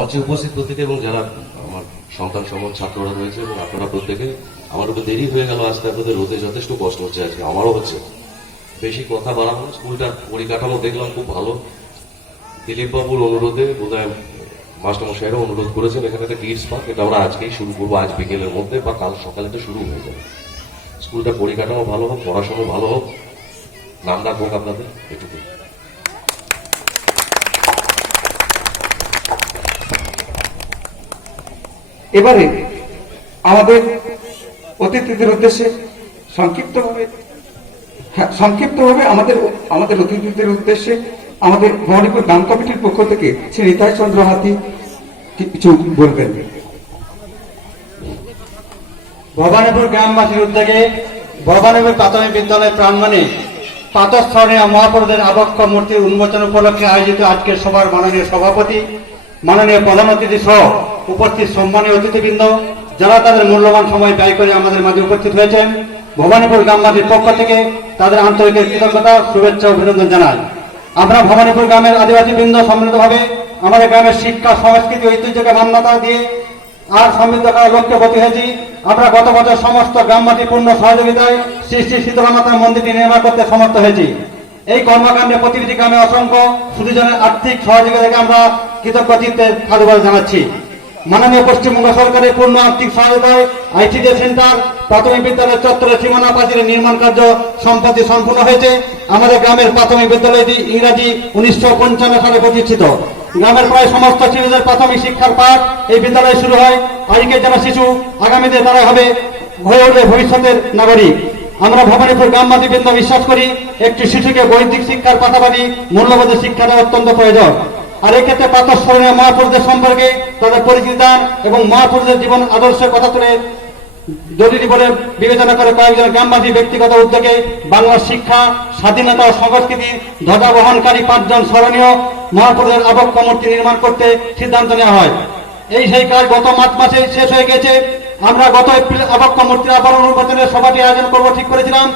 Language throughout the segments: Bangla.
মঞ্চে উপস্থিত প্রত্যেকে এবং যারা আমার সন্তান সমান ছাত্ররা রয়েছে এবং আপনারা প্রত্যেকে, আমার উপর দেরি হয়ে গেল, আজকে আপনাদের রোদে যথেষ্ট কষ্ট হচ্ছে আজকে, আমারও হচ্ছে। বেশি কথা বাড়াবো। স্কুলটার পরিকাঠামো দেখলাম, খুব ভালো। দিলীপ বাবুর অনুরোধে বোধহয় মাস্টারমশাইরা অনুরোধ করেছেন, এখানে একটা কিডস পার্ক এটা আমরা আজকেই শুরু করব, আজ বিকেলের মধ্যে বা কাল সকালে তো শুরু হয়ে যাবে। স্কুলটার পরিকাঠামো ভালো হোক, পড়াশোনা ভালো হোক, নাম ডাক হোক আপনাদের এটুকু এবারে আমাদের অতিথিদের উদ্দেশ্যে সংক্ষিপ্তভাবে হ্যাঁ সংক্ষিপ্তভাবে আমাদের আমাদের অতিথিদের উদ্দেশ্যে আমাদের ভবানীপুর গ্রাম কমিটির পক্ষ থেকে শ্রী নিতাই চন্দ্র হাতি কিছু বলবেন? ভবানীপুর গ্রামবাসীর উদ্যোগে ভবানীপুর প্রাথমিক বিদ্যালয় প্রাঙ্গণে পাতস্থরণীয় মহাপুরুষের আবক্ষ মূর্তির উন্মোচন উপলক্ষে আয়োজিত আজকের সভার মাননীয় সভাপতি, মাননীয় প্রধান অতিথি সহ উপস্থিত সম্মানীয় অতিথিবৃন্দ, যারা তাদের মূল্যবান সময় ব্যয় করে আমাদের মাঝে উপস্থিত হয়েছেন, ভবানীপুর গ্রামবাসীর পক্ষ থেকে তাদের আন্তরিক কৃতজ্ঞতা, শুভেচ্ছা, অভিনন্দন জানাই। আমরা ভবানীপুর গ্রামের আদিবাসী বৃন্দ সম্মিলিতভাবে আমাদের গ্রামের শিক্ষা, সংস্কৃতি, ঐতিহ্যকে মান্যতা দিয়ে আর সমৃদ্ধ করার লক্ষ্যে প্রতি হয়েছি। আমরা গত বছর সমস্ত গ্রামবাসী পূর্ণ সহযোগিতায় শ্রী শ্রী শীতলা মাতার মন্দিরটি নির্মাণ করতে সমর্থ হয়েছি। এই কর্মকাণ্ডে প্রতিবেদী গ্রামে অসংখ্য সুদীজনের আর্থিক সহযোগিতাকে আমরা কৃতজ্ঞ চিত্তে সাধুবাদ জানাচ্ছি। মাননীয় পশ্চিমবঙ্গ সরকারের পূর্ণ আর্থিক সহায়তায় আইসিডি সেন্টার, প্রাথমিক বিদ্যালয় চত্বরে সীমানা প্রাচীরের নির্মাণ কার্য সম্প্রতি সম্পূর্ণ হয়েছে। আমাদের গ্রামের প্রাথমিক বিদ্যালয়টি ইংরাজি উনিশশো সালে প্রতিষ্ঠিত। গ্রামের প্রায় সমস্ত শিশুদের প্রাথমিক শিক্ষার পাঠ এই বিদ্যালয়ে শুরু হয়। আজকের যারা শিশু আগামীতে তারা হবে হয়ে উঠবে ভবিষ্যতের নাগরিক। আমরা ভবানীপুর গ্রামবাসী বৃন্দ বিশ্বাস করি, একটি শিশুকে বৈদিক শিক্ষার পাশাপাশি মূল্যবোধের শিক্ষাটা অত্যন্ত প্রয়োজন। আর এক্ষেত্রে প্রাতঃস্মরণীয় মহাপুরুষদের সম্পর্কে তাদের পরিচিতি দান এবং মহাপুরুষদের জীবন আদর্শের কথা তুলে জরুরি বলে বিবেচনা করে কয়েকজন গ্রামবাসী ব্যক্তিগত উদ্যোগে বাংলার শিক্ষা, স্বাধীনতা ও সংস্কৃতির ধ্বজা বহনকারী পাঁচজন স্মরণীয় মহাপুরুষের আবক্ষ মূর্তি নির্মাণ করতে সিদ্ধান্ত নেওয়া হয়। এই সেই কাজ গত মার্চ মাসে শেষ হয়ে গেছে আমরা গত এপ্রিল আবক্ষ মূর্তির আবরণ উন্মোচনের সভাটি আয়োজন করব, ঠিক করেছিলাম।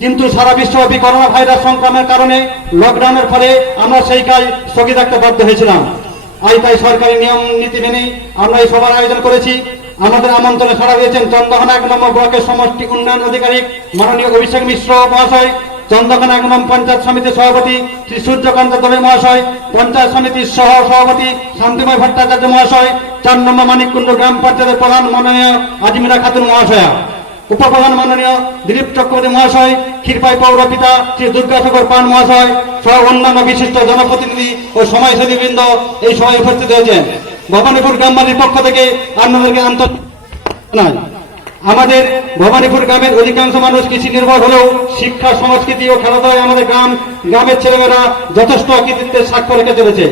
কিন্তু সারা বিশ্বব্যাপী করোনা ভাইরাস সংক্রমণের কারণে লকডাউনের ফলে আমরা সেই কাজ স্থগিত রাখতে বাধ্য হয়েছিলাম। আজ তাই সরকারি নিয়ম নীতি মেনে আমরা এই সভার আয়োজন করেছি। আমাদের আমন্ত্রণে সাড়া দিয়েছেন চন্দ্রকোনা এক নম্বর ব্লকের সমষ্টি উন্নয়ন আধিকারিক মাননীয় অভিষেক মিশ্র মহাশয়, চন্দ্রকোনা এক নম্বর পঞ্চায়েত সমিতির সভাপতি শ্রী সূর্যকান্ত দবে মহাশয়, পঞ্চায়েত সমিতির সহ সভাপতি শান্তিময় ভট্টাচার্য মহাশয়, চার নম্বর মানিককুণ্ড গ্রাম পঞ্চায়েতের প্রধান মাননীয় আজমিরা খাতুন মহাশয়া। উপপ্রধান মাননীয় দিলীপ চক্রবর্তী মহাশয়, ক্ষীরপাই পৌরপিতা শ্রী দুর্গাসাগর পান মহাশয়, সহ অন্যান্য বিশিষ্ট জনপ্রতিনিধি ও সমাজসেবী বৃন্দ এই সভায় উপস্থিত হয়েছেন ভবানীপুর গ্রামবাসীর পক্ষ থেকে আপনাদেরকে আন্তরিক জানাই। আমাদের ভবানীপুর গ্রামের অধিকাংশ মানুষ কৃষি নির্ভর হলেও শিক্ষা, সংস্কৃতি ও খেলাধুলায় আমাদের গ্রাম, গ্রামের ছেলেমেয়েরা যথেষ্ট কৃতিত্বের স্বাক্ষর রেখে চলেছে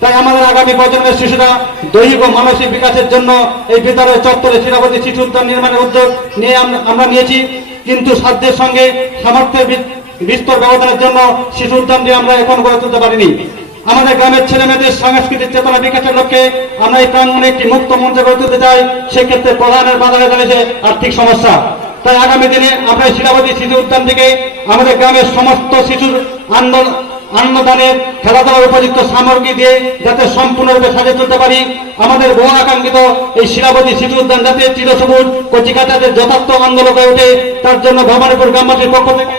তাই আমাদের আগামী প্রজন্মের শিশুরা দৈহিক ও মানসিক বিকাশের জন্য এই বিদ্যালয় চত্বরে শিরাবতী শিশু উদ্যান নির্মাণের উদ্যোগ নিয়ে আমরা নিয়েছি। কিন্তু সাধ্যের সঙ্গে সামর্থ্যের বিস্তর ব্যবধানের জন্য শিশু উদ্যানটি আমরা এখন গড়ে তুলতে পারিনি। আমাদের গ্রামের ছেলে মেয়েদের সাংস্কৃতিক চেতনা বিকাশের লক্ষ্যে আমরা এই প্রাঙ্গনে একটি মুক্ত মঞ্চ গড়ে তুলতে চাই। সেক্ষেত্রে প্রধানের বাধা হয়ে দাঁড়িয়েছে আর্থিক সমস্যা। তাই আগামী দিনে আমরা শিলাবতী শিশু উদ্যান থেকে আমাদের গ্রামের সমস্ত শিশুর আন্দোলন আনন্দদানের খেলাধুলার উপযুক্ত সামগ্রী দিয়ে যাতে সম্পূর্ণরূপে সাজিয়ে তুলতে পারি, আমাদের বহু আকাঙ্ক্ষিত এই শিলাবতী শিশু উদ্যান যাতে চিরসবুজ কচিকাচাদের যথার্থ আন্দোলন হয়ে ওঠে, তার জন্য ভবানীপুর গ্রামবাসীর পক্ষ থেকে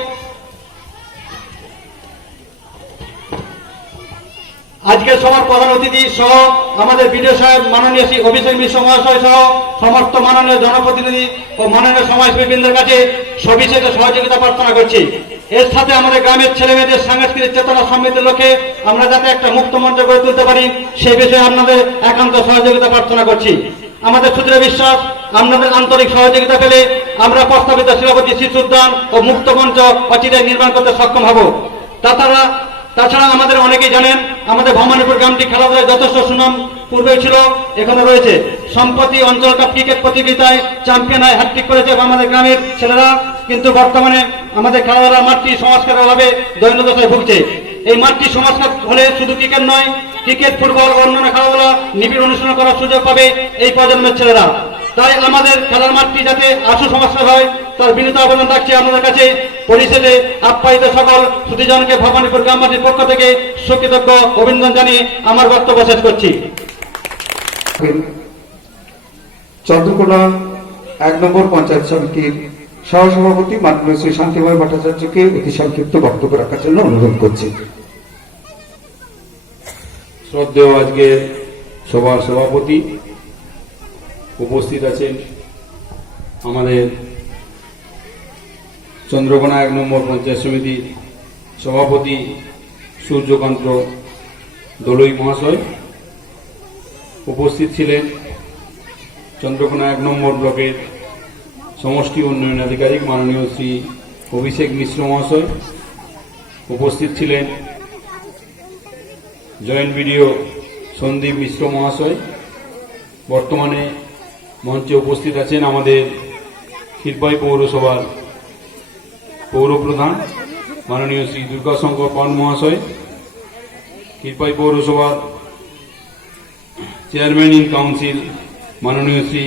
আজকে সবার প্রধান অতিথি সহ আমাদের বিডিও সাহেব, মাননীয় শ্রী অভিষেক মিশ্র মহাশয় সহ সমস্ত মাননীয় জনপ্রতিনিধি ও মাননীয় সমাজসেবীবৃন্দের কাছে সবিশেষে সহযোগিতা প্রার্থনা করছি। এর সাথে আমাদের গ্রামের ছেলে মেয়েদের সাংস্কৃতিক চেতনা সমৃদ্ধির লক্ষ্যে আমরা যাতে একটা মুক্ত মঞ্চ গড়ে তুলতে পারি, সেই বিষয়ে আপনাদের একান্ত সহযোগিতা প্রার্থনা করছি। আমাদের সূত্রে বিশ্বাস, আপনাদের আন্তরিক সহযোগিতা পেলে আমরা প্রস্তাবিত শিলাপতি শিশু উদ্যান ও মুক্ত মঞ্চ অচিরে নির্মাণ করতে সক্ষম হব। তাছাড়া তাছাড়া আমাদের অনেকেই জানেন, আমাদের ভবানীপুর গ্রামটি খেলাধুলায় যথেষ্ট সুনাম পূর্বে ছিল, এখনও রয়েছে। সম্প্রতি অঞ্চল কাপ ক্রিকেট প্রতিযোগিতায় চ্যাম্পিয়ন হয় হ্যাট্রিক করেছে আমাদের গ্রামের ছেলেরা। কিন্তু বর্তমানে আমাদের খেলাধুলার মাঠটি সংস্কারের অভাবে দৈন্যদশায় ভুগছে। এই মাঠটি সংস্কার হলে শুধু ক্রিকেট নয়, ক্রিকেট, ফুটবল অন্যান্য খেলাধুলা নিবিড় অনুশীলন করার সুযোগ পাবে এই প্রজন্মের ছেলেরা। তাই আমাদের খেলার মাঠটি যাতে আশু সংস্কার হয়, তার বিনীত আবেদন রাখছি আপনাদের কাছে। পরিষদে আপ্যায়িত সকল সুদীজনকে ভবানীপুর গ্রামবাসীর পক্ষ থেকে সুকৃতজ্ঞ অভিনন্দন জানিয়ে আমার বক্তব্য শেষ করছি। চন্দ্রকোনা এক নম্বর পঞ্চায়েত সমিতির সহসভাপতি মাননীয় শ্রী শান্তিময় ভট্টাচার্যকে অতি সংক্ষিপ্ত বক্তব্য রাখার জন্য অনুরোধ করছি। শ্রদ্ধেয় আজকের সভার সভাপতি উপস্থিত আছেন আমাদের চন্দ্রকোনা এক নম্বর পঞ্চায়েত সমিতির সভাপতি সূর্যকান্ত দলই মহাশয় উপস্থিত ছিলেন। চন্দ্রকোনা এক নম্বর ব্লকের সমষ্টি উন্নয়ন আধিকারিক মাননীয় শ্রী অভিষেক মিশ্র মহাশয় উপস্থিত ছিলেন। জয়েন্ট বিডিও সন্দীপ মিশ্র মহাশয়। বর্তমানে মঞ্চে উপস্থিত আছেন আমাদের ক্ষীরপাই পৌরসভার পৌরপ্রধান মাননীয় শ্রী দুর্গাশঙ্কর পান মহাশয়। ক্ষীরপাই পৌরসভার চেয়ারম্যান ইন কাউন্সিল মাননীয় শ্রী